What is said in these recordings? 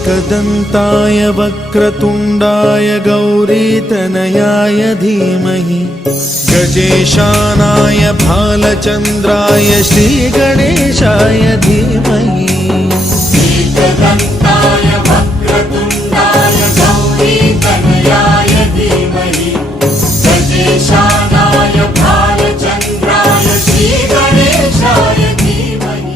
एकदन्ताय वक्रतुण्डाय गौरीतनयाय धीमहि गजेशानाय भालचन्द्राय श्रीगणेशाय धीमहि एकदन्ताय वक्रतुण्डाय गौरीतनयाय धीमहि गजेशानाय भालचन्द्राय श्रीगणेशाय धीमहि।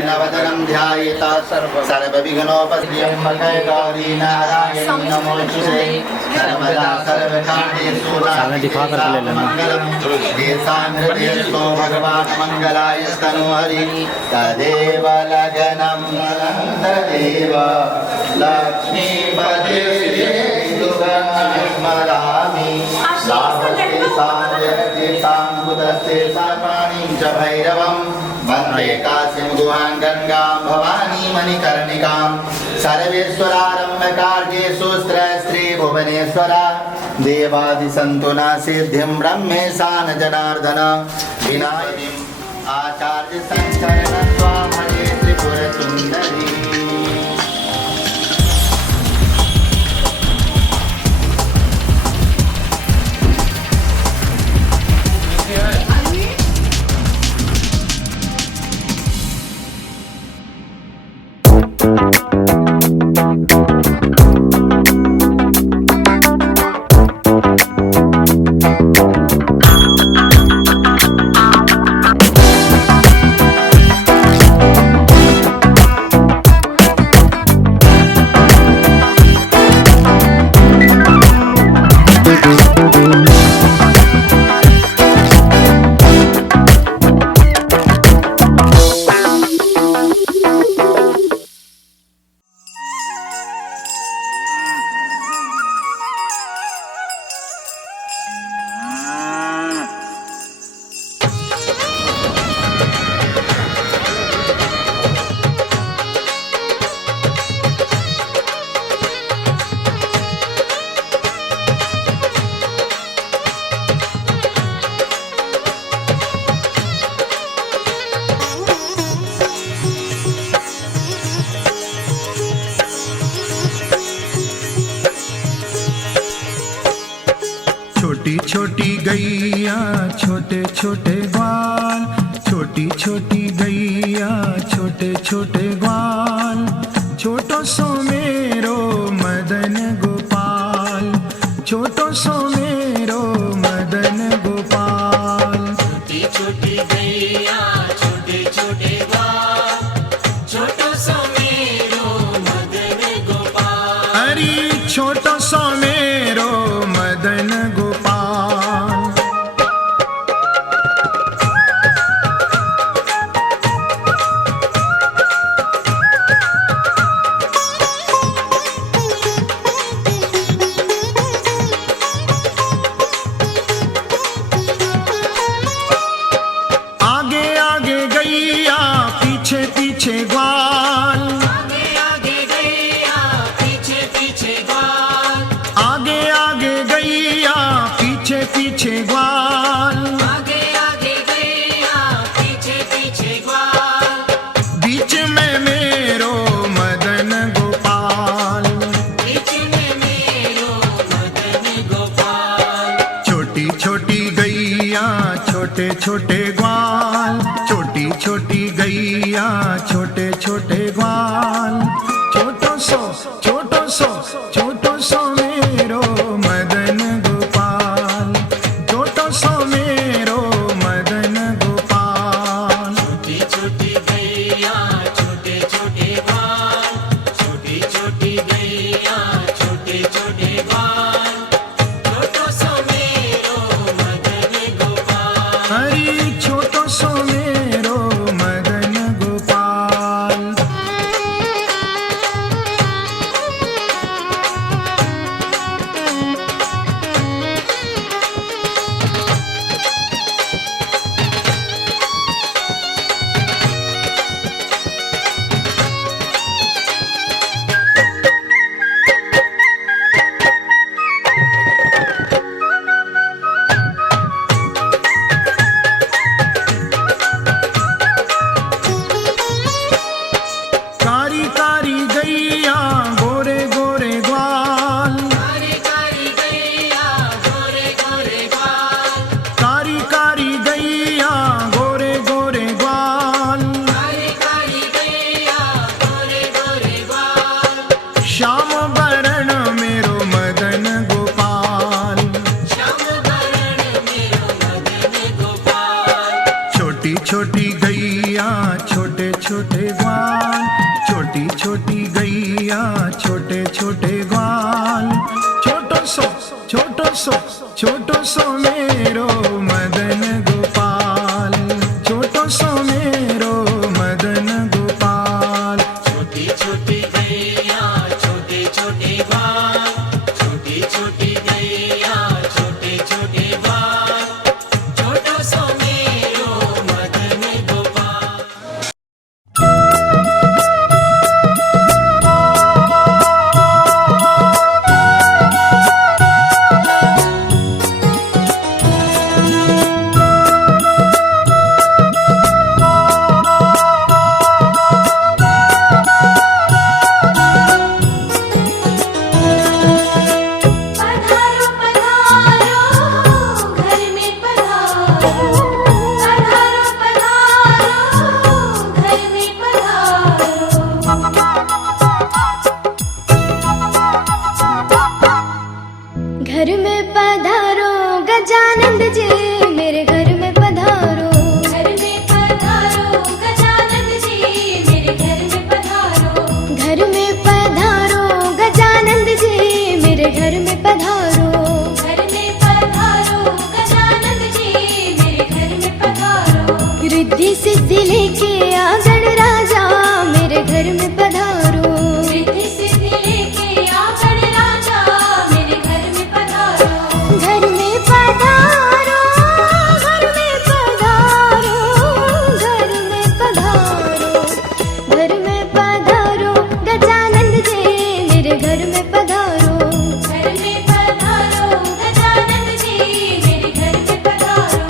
नवदनं ध्यायेत सर्वविघ्नोपशान्तये गौरी नारायणी नमोस्तुते सर्वदा सर्वकार्येषु मंगलम् येषां हृदयस्थो भगवान् मंगलाय तनोहरि तदेव लग्नं तदेव लक्ष्मीपदे स्मरामि लाभस्ते साध्यस्ते साङ्कुतस्ते सर्वाणि च भैरवम् वन्दे काशीं गुहां गंगां भवानी मणिकर्णिकां सर्वेश्वरारम्भकार्येषु स्त्री भुवनेश्वरा देवादिसन्तुना सिद्धिं ब्रह्मेशा न जनार्दन विनायिनीं आचार्य संचरण स्वामये त्रिपुरसुन्दरी। छोटी छोटी गैया छोटे छोटे ग्वाल, छोटी छोटी गैया छोटे छोटे ग्वाल, छोटो सो मेरो मदन गोपाल, छोटो सो मेरो मदन गोपाल। छोटी छोटी गैया छोटे छोटे ग्वाल, छोटो सो मेरो मदन गोपाल। अरे छोटो सो मेरो मदन गोपाल। आगे आगे गैया पीछे पीछे ग्वाल, आगे आगे गैया पीछे पीछे ग्वाल, आगे आगे गैया पीछे पीछे ग्वाल। आगे आगे गैया पीछे पीछे ग्वाल। बीच में मेरो मदन गोपाल, बीच में मेरो मदन गोपाल। छोटी छोटी गैया छोटे छोटे ग्वाल, छोटी छोटी गैया छोटे छोटे ग्वाल, छोटो सो मेरो मदन गोपाल, छोटो सो मेरो मदन गोपाल। छोटी छोटी गैया छोटे छोटे ग्वाल, छोटी छोटी गैया छोटे छोटे ग्वाल, छोटो सो मेरो मदन गोपाल। हरी छोटो सो मेरो मदन गोपाल। सो छोटो सो मेरो मदन गोपाल, छोटो सो मेरो मदन गोपाल। छोटी छोटी गैया छोटे छोटे बाल, छोटी छोटी गैया छोटे छोटे बाल, छोटो सो मेरो मदन गोपाल। पधारो पधारो घर में पधारो, पधारो पधारो घर में पधारो। घर में पधारो गजानंद जी मेरे घर में पधारो, घर में पधारो गजानंद जी मेरे घर में पधारो, घर में पधारो गजानंद जी मेरे घर में पधारो, घर में पधारो गजानंद जी मेरे घर में पधारो। रिद्धि सिद्धि लेके आ गणराजा मेरे घर में पधारो, रिद्धि सिद्धि लेके आ गणराजा मेरे घर में पधारो, घर में पधारो, घर में पधारो, घर में पधारो, घर में पधारो गजानंद जी मेरे घर में पधारो, घर में पधारो गजानंद जी मेरे घर में पधारो।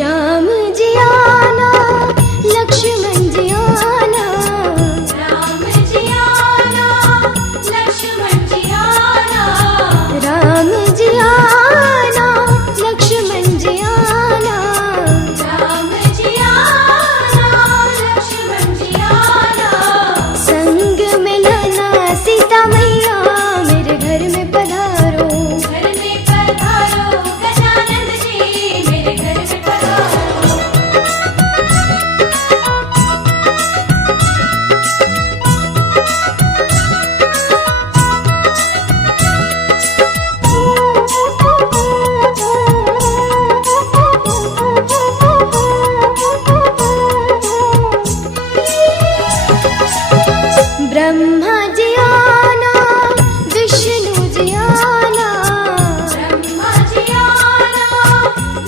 राम जी आना लक्ष्मण जी आना, राम जी आना लक्ष्मण जी आना, राम जी आना लक्ष्मण जी आना, राम जी आना लक्ष्मण जी आना। संग में लाना सीता मैया मेरे घर में पधारो, घर में पधारो गजानंद जी मेरे घर में पधारो। ब्रह्मा जी आना विष्णु जी आना, ब्रह्मा जी आना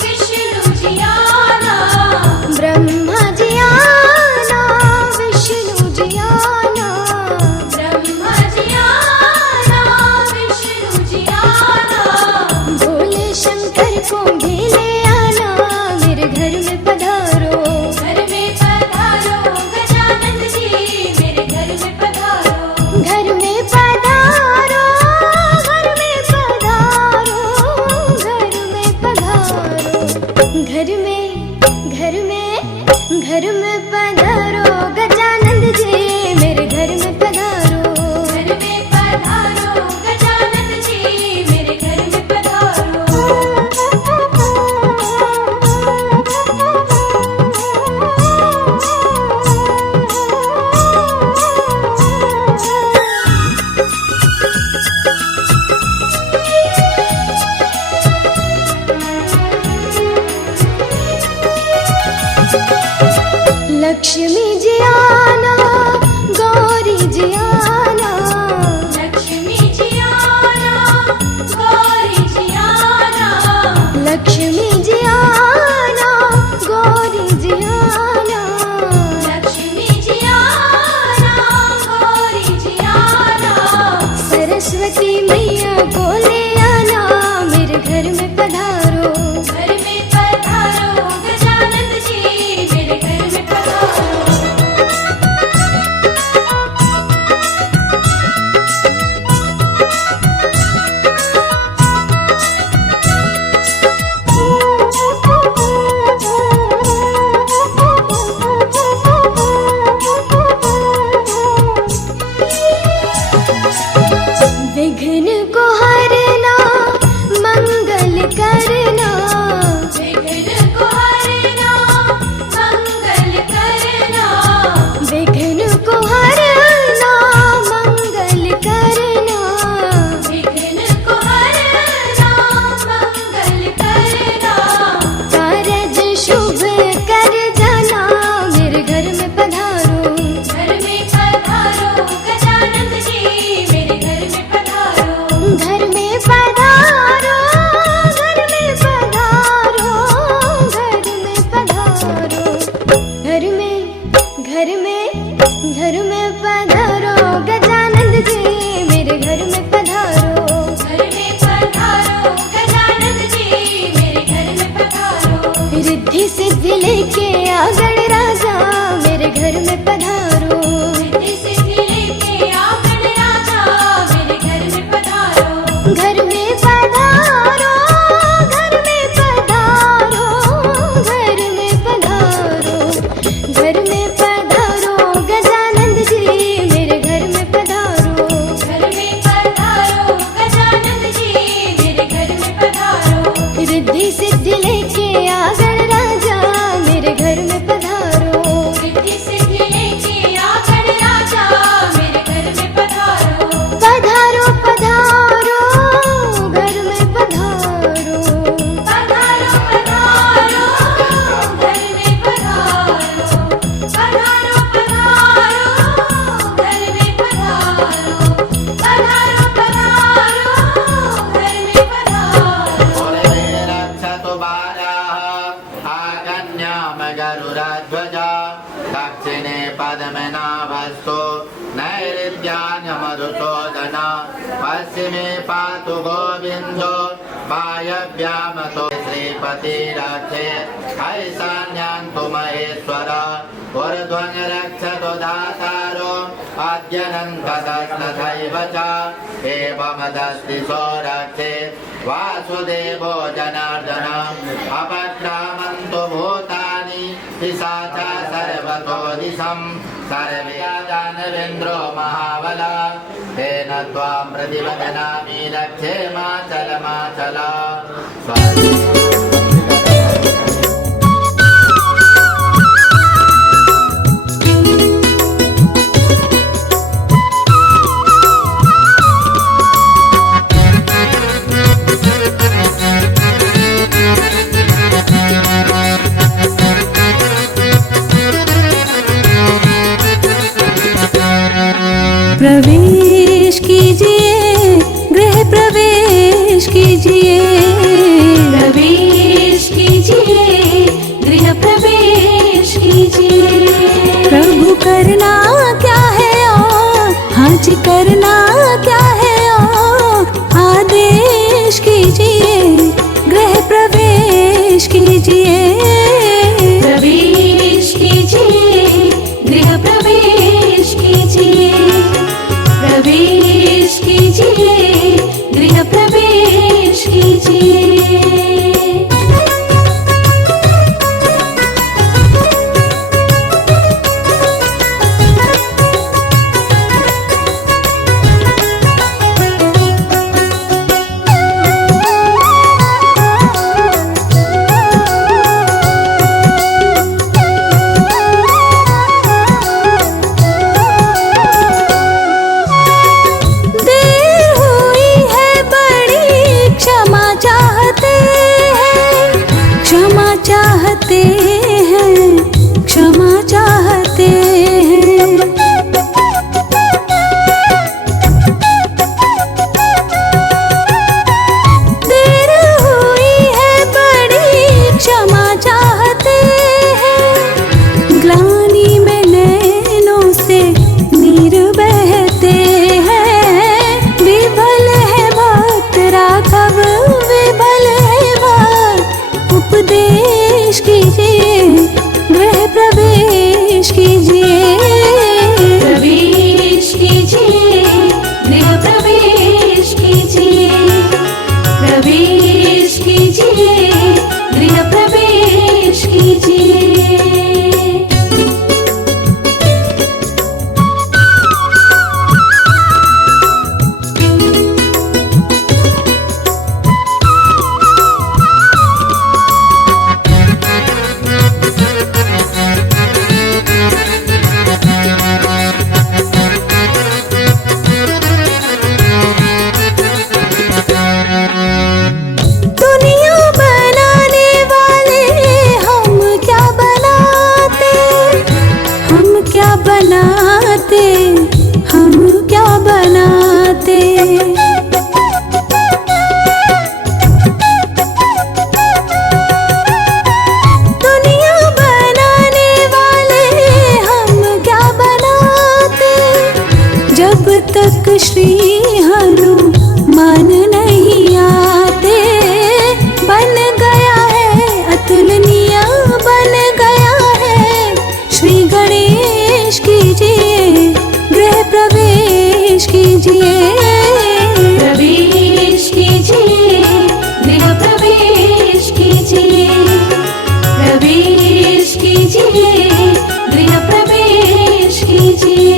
विष्णु जी आना, ब्रह्मा जी आना विष्णु जी आना, ब्रह्मा जी आना विष्णु जी आना। भोले शंकर को भी ले आना मेरे घर में पधारो, घर में पधारो गजानंद जी मेरे घर में पधारो, घर में पधारो, घर में पधारो, घर में पधारो, घर में पधारो गजानंद जी मेरे घर में पधारो, घर में पधारो गजानंद जी मेरे घर में पधारो। लक्ष्मी जी आना गौरी जी आना, लक्ष्मी जी आना गौरी जी आना, लक्ष्मी जी आना गौरी जी आना, लक्ष्मी जी आना गौरी जी आना। सरस्वती मैया को ले आना मेरे घर में पधारो, घर में पधारो गजानंद जी मेरे घर में पधारो। ईशान्यमधुसूदन पश्चिमे पातु गोविन्दो वायव्यामतो श्रीपतिरक्षे ऐशान्यान्तु महेश्वर ऊर्ध्वं रक्षतु दातारो अद्यनन्ततस्तथैव च एवमदस्ति सोरक्षे वासुदेवो जनार्दन अपक्रामन्तु भूतानि पिशाचा सर्वतो दिशं सर्वे दानवेन्द्रो महाबला तेन त्वां प्रतिवदनामि रक्षे माचल प्रवेश कीजिए गृह प्रवेश कीजिए प्रवेश कीजिए गृह प्रवेश कीजिए प्रभु करना क्या है और हज करना क्या है और आदेश कीजिए गृह प्रवेश कीजिए प्रवेश कीजिए गृह प्रवेश कीजिए प्रवेश कीजिए गृह प्रवेश कीजिए क्षमा चाहते हैं देर हुई है बड़ी क्षमा चाहते हैं ग्लानि में नैनों से नीर बहते हैं विफल है भक्त राघव विफल है भक्त उपदेश कीजिए गृह प्रवेश कीजिए प्रवेश कीजिए गृह प्रवेश कीजिए प्रवेश कीजिए गृह प्रवेश कीजिए हम क्या बनाते दुनिया बनाने वाले हम क्या बनाते जब तक श्री हनुमान नहीं आते बन गया है अतुलनीय बन गया है श्री गणेश कीजिए गृह प्रवेश कीजिए प्रवेश कीजिए गृह प्रवेश कीजिए प्रवेश कीजिए गृह प्रवेश कीजिए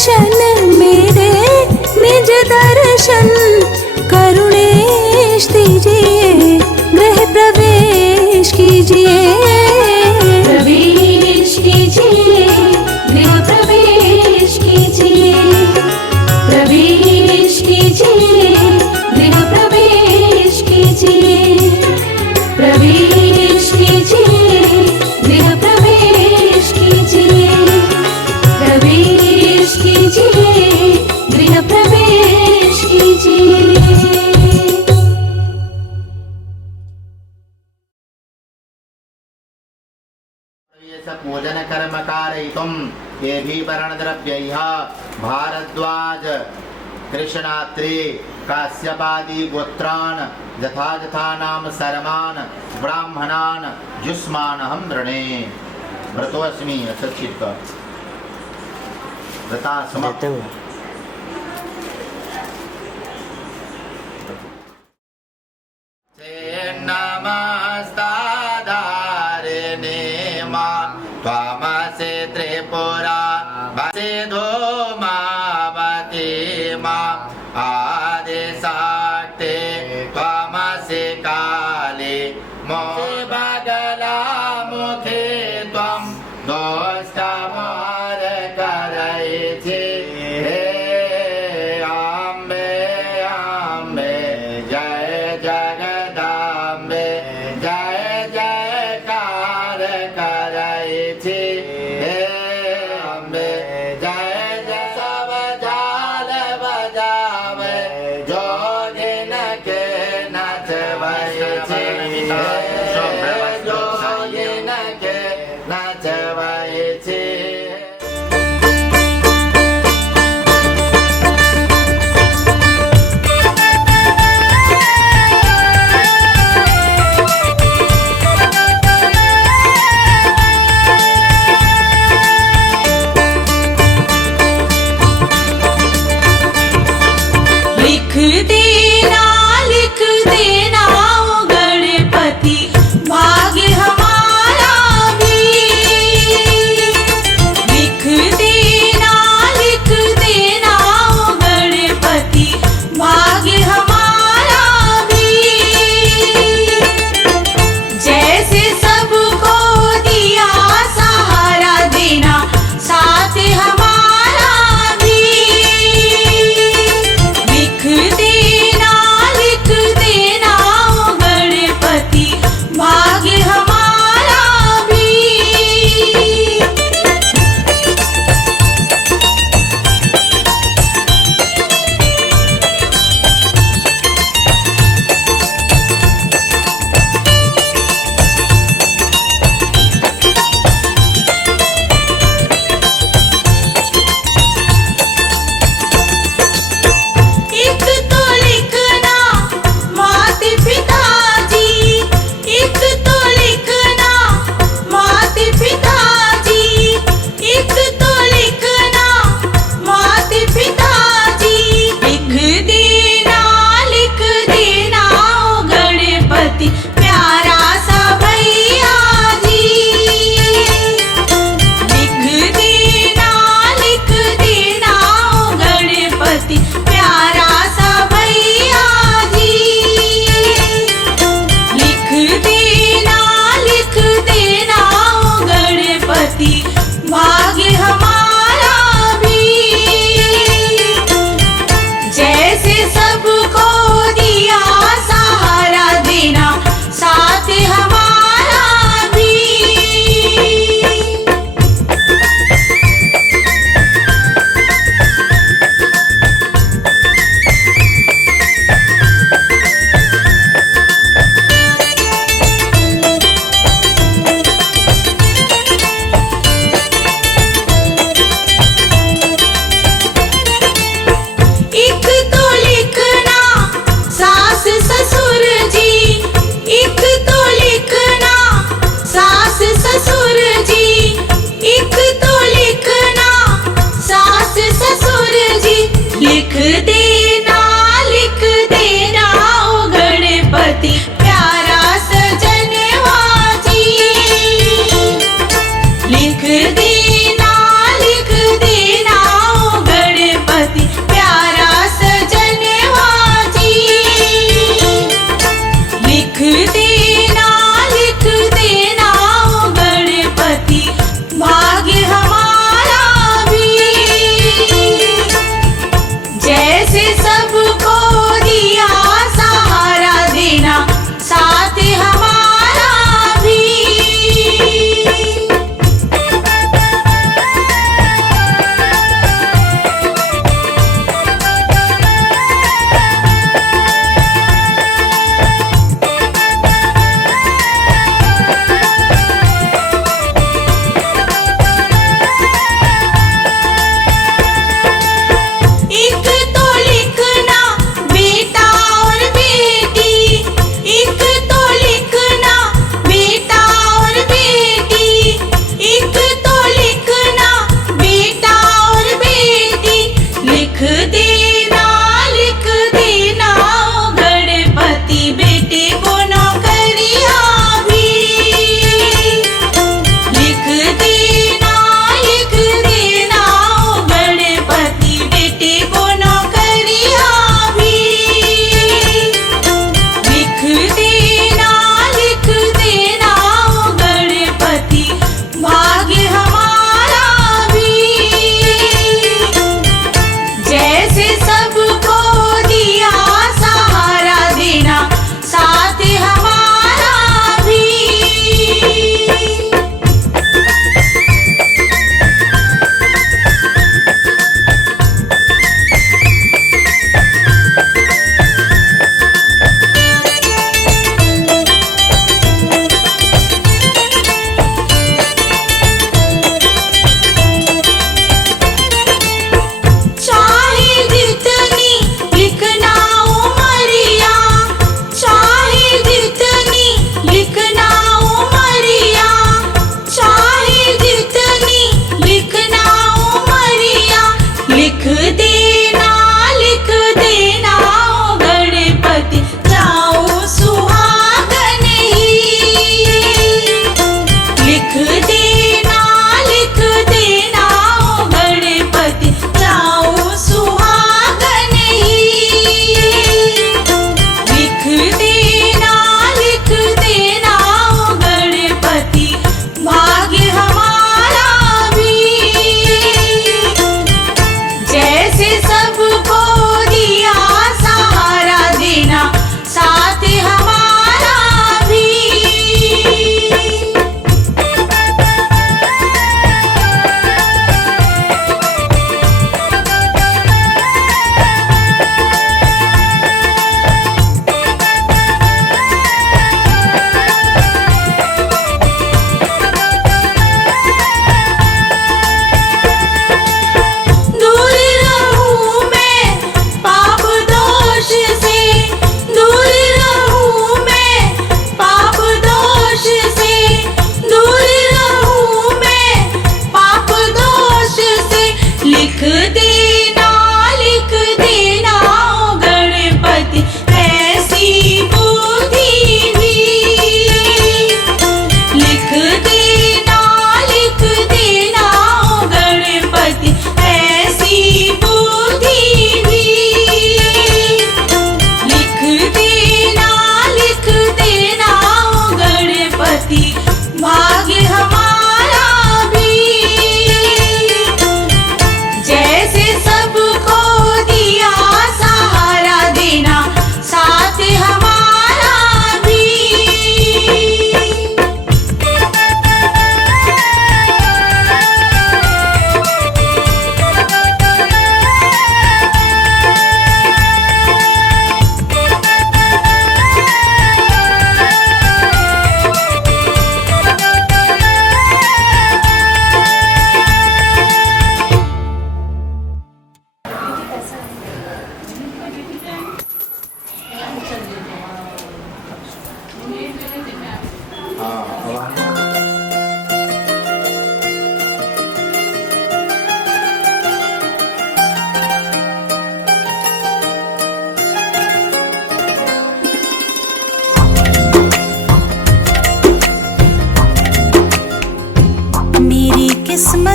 दर्शन मेरे निज दर्शन करुणेश दीजिए गृह प्रवेश कीजिए प्रवेश कीजिए गृह प्रवेश कीजिए प्रवेश कीजिए गृह प्रवेश कीजिए प्रवेश कीजिए गृह प्रवेश कीजिए प्रवेश कीजिए गृह प्रवेश कीजिए। पूजन कर्म कारयितुं येभिवरण द्रव्यैः भारद्वाज कृष्णात्रि काश्यपादि गोत्रान् यथा यथा नाम सर्वान् ब्राह्मणान् जुष्मानहं वृणे व्रतोऽस्मि सचित् व्रतास्म नमस्तादारिणे मा त्वमसि त्रिपुरा वसिधो मावती मा आदिशक्ति त्वमसि काली मोहि बगलामुखी त्वं दुष्टमार्गरहिषि हे अम्बे अम्बे जय जगदम्बे जय जयकार करैछि हे अम्बे जय जय सब झाल बजावे जोगिन के नचवैछि जोगिन के नचवैछि। लिख देना ओ गणपति भाग्य हमारा भी लिख देना ओ गणपति भाग्य हमारा भी जैसे सबको दिया सहारा देना साथ हमारा भी लिख देना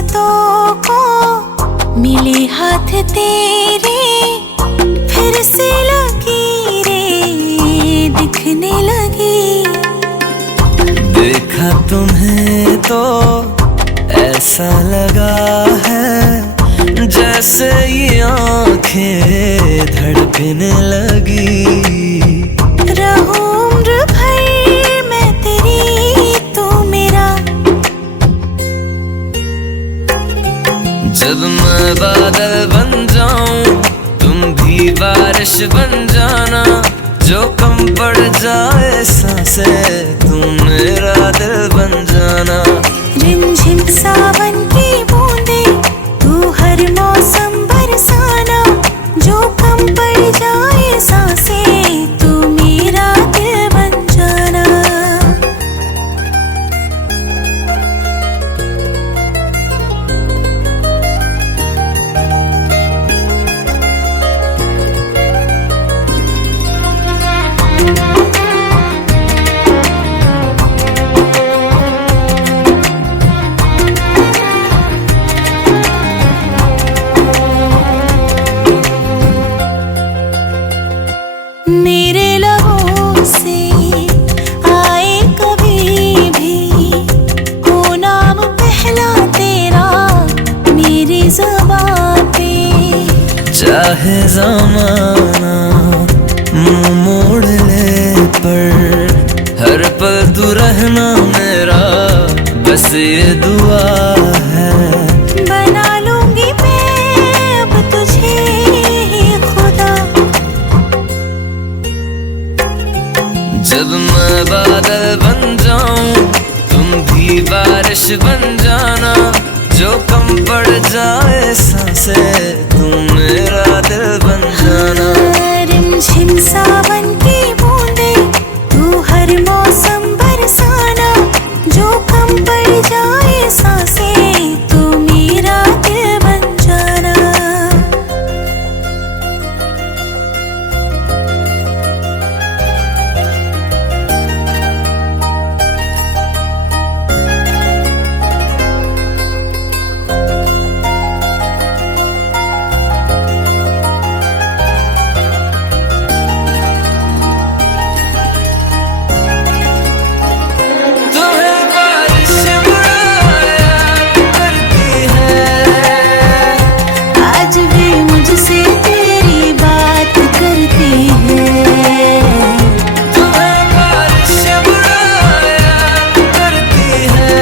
फुर्सतों को मिले हाथ तेरे, फिर से लकीरें दिखने लगी। देखा तुम्हें तो ऐसा लगा है जैसे ये आंखें धड़कने लगी। रहूं उम्र भर मैं तेरी, तू मेरा। जब मैं बादल बन जाऊं तुम भी बारिश बन जाना, जो कम पड़ जाए सांसें तुम मेरा दिल बन जाना। रिमझिम सावन की बूंदे तू हर मौसम बरसाना, जो कम पड़ जाए सांसें तू मेरा दिल बन जाना। मेरे लबों से आए कभी भी हो नाम पहला तेरा मेरी ज़बान पे। चाहे ज़माना मुंह मोड़ ले पर हर पल तू रहना मेरा, बस ये दुआ है। बना लूंगी मैं अब तुझे ही खुदा। जब मैं बादल बन जाऊं तुम भी बारिश बन जाना, जो कम पड़ जाए सांसें तुम मेरा दिल बन जाना। रिमझिम सावन की बूंदे तू हर मौसम बरसाना, जो कम पड़ जाए सांसें तू मेरा दिल बन जाना। तुम्हें बारिश याद करती है, आज भी मुझसे तेरी बात करती है। तुम्हें बारिश याद करती है,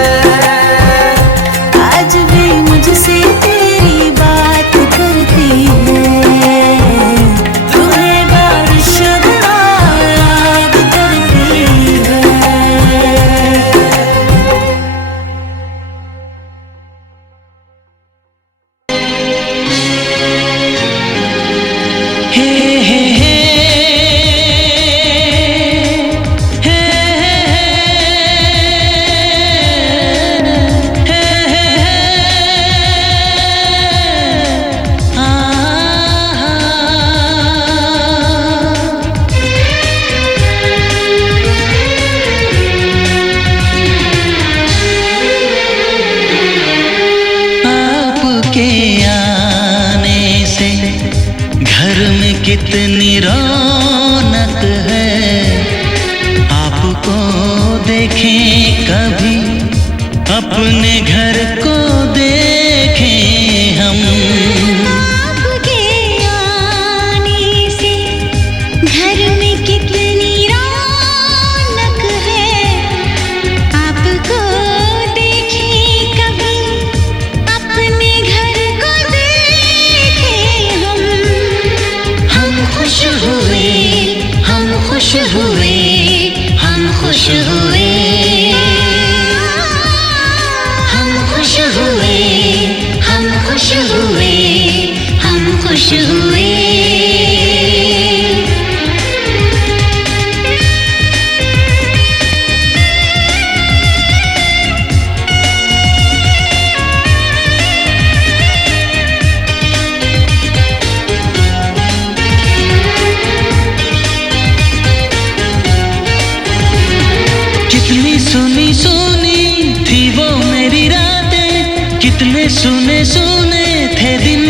आज भी मुझसे तेरी बात करती है। तुम्हें बारिश याद करती है। आपके आने से घर में कितनी रौनक है, आपको देखें कभी अपने घर को देखें हम। आपके आने से घर में कितनी रौनक है, आपको देखें कभी अपने घर को देखें हम। हम खुश हुए, हम खुश हुए, हम खुश हुए, हम खुश हुए, हम खुश हुए, हम खुश हुए। कितने सुने सुने थे दिन,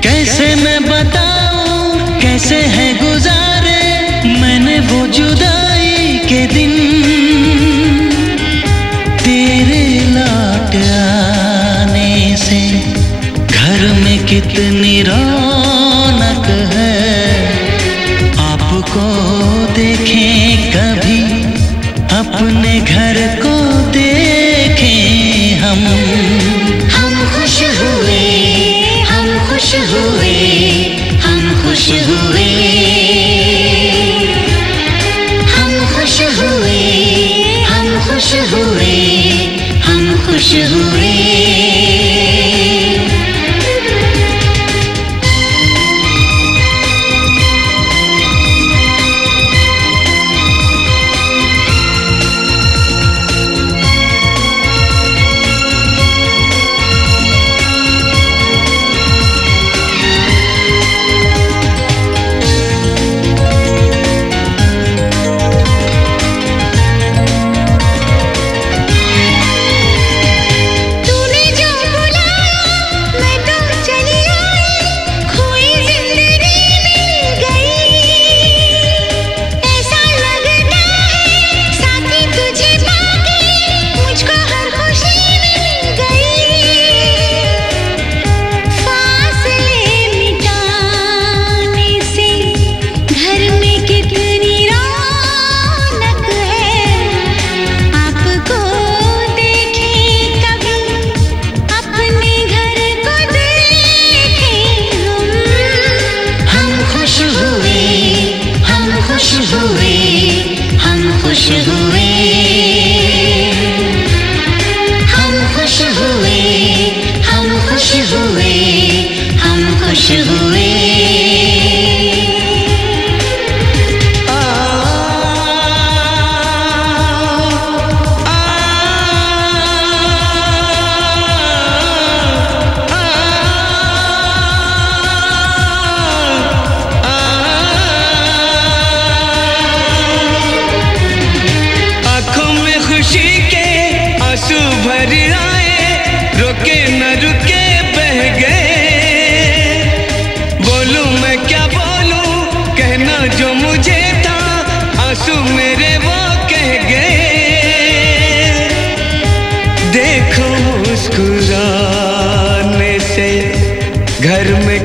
कैसे मैं बताऊं कैसे है गुजारे मैंने वो जुदाई के दिन। तेरे लौट आने से घर में कितनी रौनक है, आपको देखें कभी अपने घर को देखें हम खुश हुए, हम खुश हुए, हम खुश हुए, हम खुश हुए, हम खुश हुए, हम खुश हुए।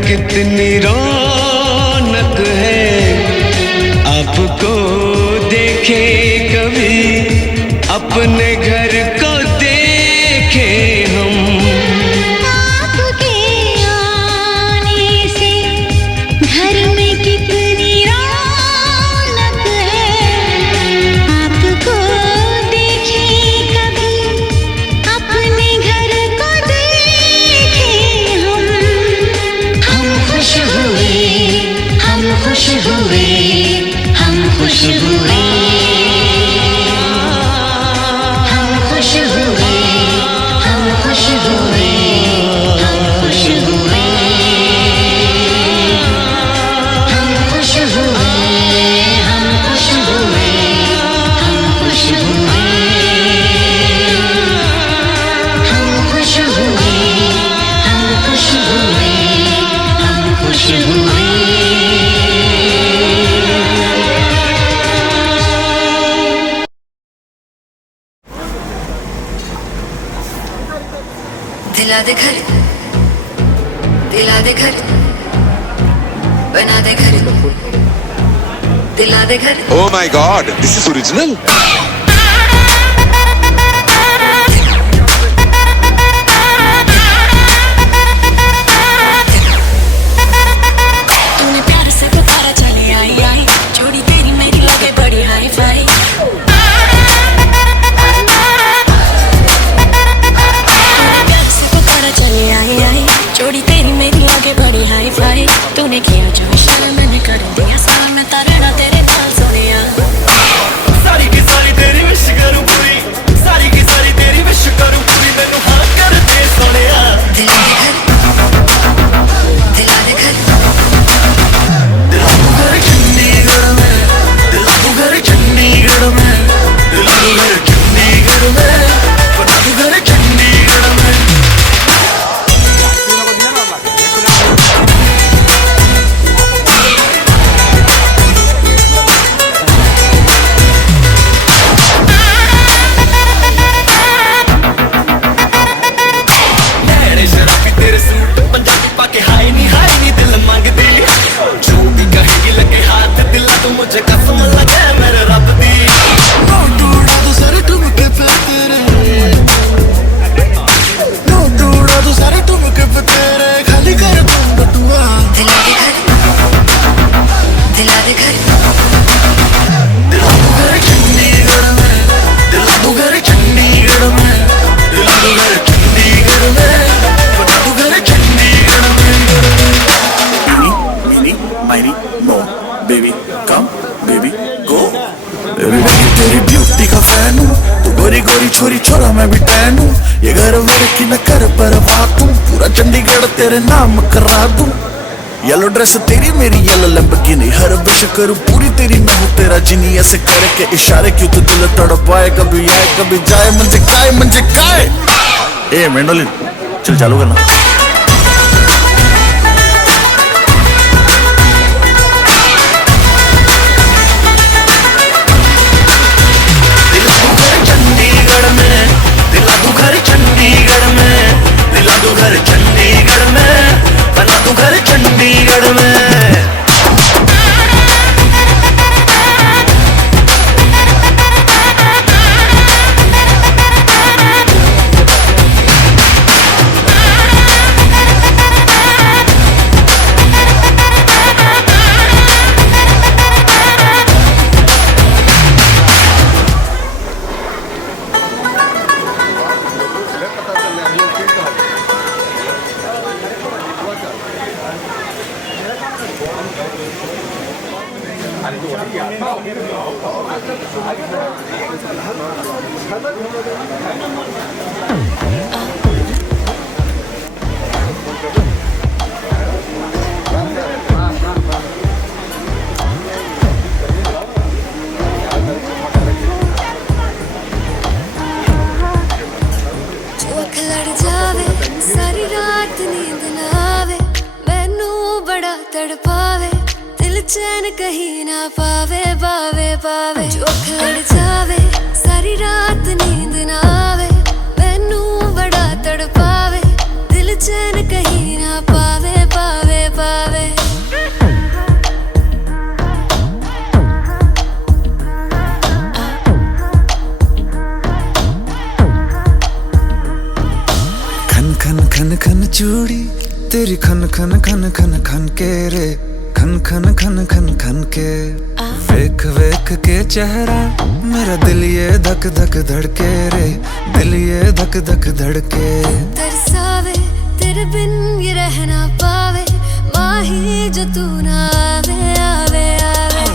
कितनी रौनक है, आपको देखे कभी अपने घर को देखे हम। आपके आने से घर में कितनी रौनक है, आपको देखे कभी अपने घर को देखे हम। हम खुश हुए, हम खुश हुए, हम खुश हुए, हम खुश हुए, हम खुश हुए, हम खुश हुए, हम खुश हुए, हम खुश हुए, हम खुश हुए, हम खुश हुए, हम खुश हुए, हम खुश हुए। दिला दे घर, दिला दे घर, बना दे घर, दिला दे घर। Oh my God, this is original. तूने प्यार से पुकारा चली आई आई, जोड़ी तेरी मेरी लगे बड़ी हाई फाई। चली आई आई, जोड़ी तेरी मेरी लगे बड़ी हाई फाई। तूने किया जो इशारा मैंने कर दिया सारा, मैं तारे ना तेरे ताल सुनिया। सारी की सारी तेरी दिला दूं घर चंडीगढ़ में, दिला दूं घर चंडीगढ़ में, दिला दूं घर चंडीगढ़ में, बना दूं घर चंडीगढ़ में। Eeny, meeny, mo, baby come, baby go। Baby मैं तेरी ब्यूटी का फैन हूँ, तू गोरी गोरी छोरी छोरा मैं भी टैन हूँ। ये घर वर की न कर परवाह तू, पूरा चंडीगढ़ तेरे नाम करा दूं। येलो ड्रेस तेरी मेरी येलो लैम्बोर्गिनी, हर विश करूं पूरी तेरी मैं हूँ तेरा जिनी। ऐसे करके इशारे क्यों तू दिल तड़पाए, कभी आए कभी जाए, मंजे काय। ए मेंडोलिन चल चालू करना। दिला दूं घर चंडीगढ़ में, दिला दूं घर चंडीगढ़ में, दिला दूं घर चंडीगढ़ में, बना दूं घर चंडीगढ़ में। सारी रात नींद ना आवे, मैनू बड़ा तड़पावे, दिल चैन कहीं ना पावे, पावे पावे। चोख लड़ जावे, सारी रात नींद ना आवे, मैनू बड़ा तड़पावे, दिल चैन कहीं ना पावे, पावे पावे। खन खन चूड़ी तेरी खन खन खन खन खन के रे, खन खन खन खन खन के। वेख वेख के चेहरा मेरा दिल ये धक धक धड़के रे, दिल ये धक धक धड़के। तरसावे तेरे बिन ये रह ना पावे, माही जो तू ना आवे आवे आवे।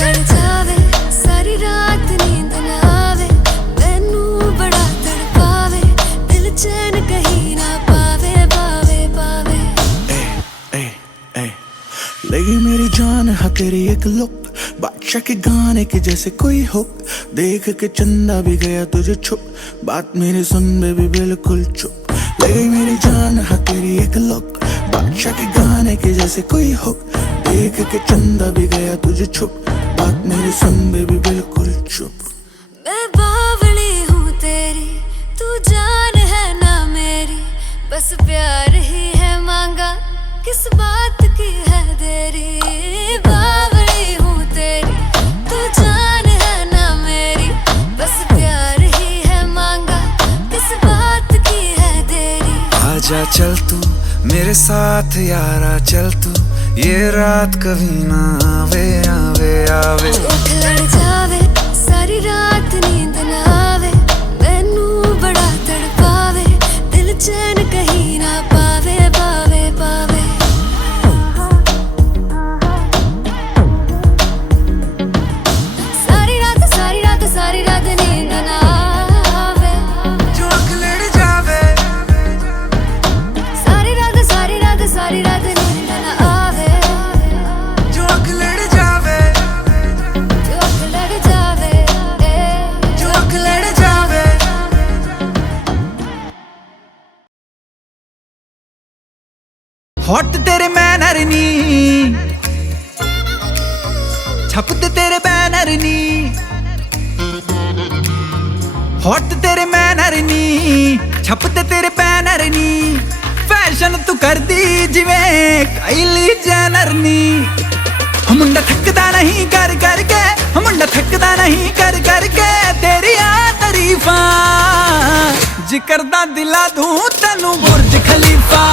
लड़ जावे सारी रात नींद ना आवे, मैनू बड़ा तड़पावे, दिल चैन कहीं ना पावे, पावे पावे। लगी मेरी जान है तेरी एक लुक, बादशाह के गाने के जैसे कोई हो, देख के चंदा भी गया तुझे छुप, बात मेरी सुन बेबी बिल्कुल चुप। लगी मेरी जान है तेरी एक लुक, बादशाह के गाने के जैसे कोई हो, देख के चंदा भी गया तुझे छुप, बात मेरी सुन बेबी बिल्कुल चुप। मैं बावली हूँ तेरी, तू जान है ना मेरी, बस प्यार ही है मांगा, किस बात की है देरी। बावली हूँ तेरी, तू जान है ना मेरी, बस प्यार ही है मांगा, किस बात की है देरी। आजा चल तू मेरे साथ यारा, चल तू ये रात कभी ना आवे आवे आवे। चोख लड़ जावे सारी रात नींद ना आवे, मैनू बड़ा तड़पावे, दिल चैन कहीं ना पावे, पावे पावे। सारी रात नींद ना आवे, चोख लड़ जावे। सारी रात नींद ना आवे, चोख लड़ जावे, चोख लड़ जावे, चोख लड़ जावे। हॉट तेरे मैनर नी, छपते तेरे बैनर नी, हॉट तेरे मैनर नी, छपते तेरे बैनर नी। फैशन तू कर दी जिवें काइली जेनर नी। मुंडा थकदा नहीं कर करके, मुंडा थकदा नहीं कर करके, तेरी आ तारीफां जिकर दा दिला दूं तैनू बुर्ज खलीफा।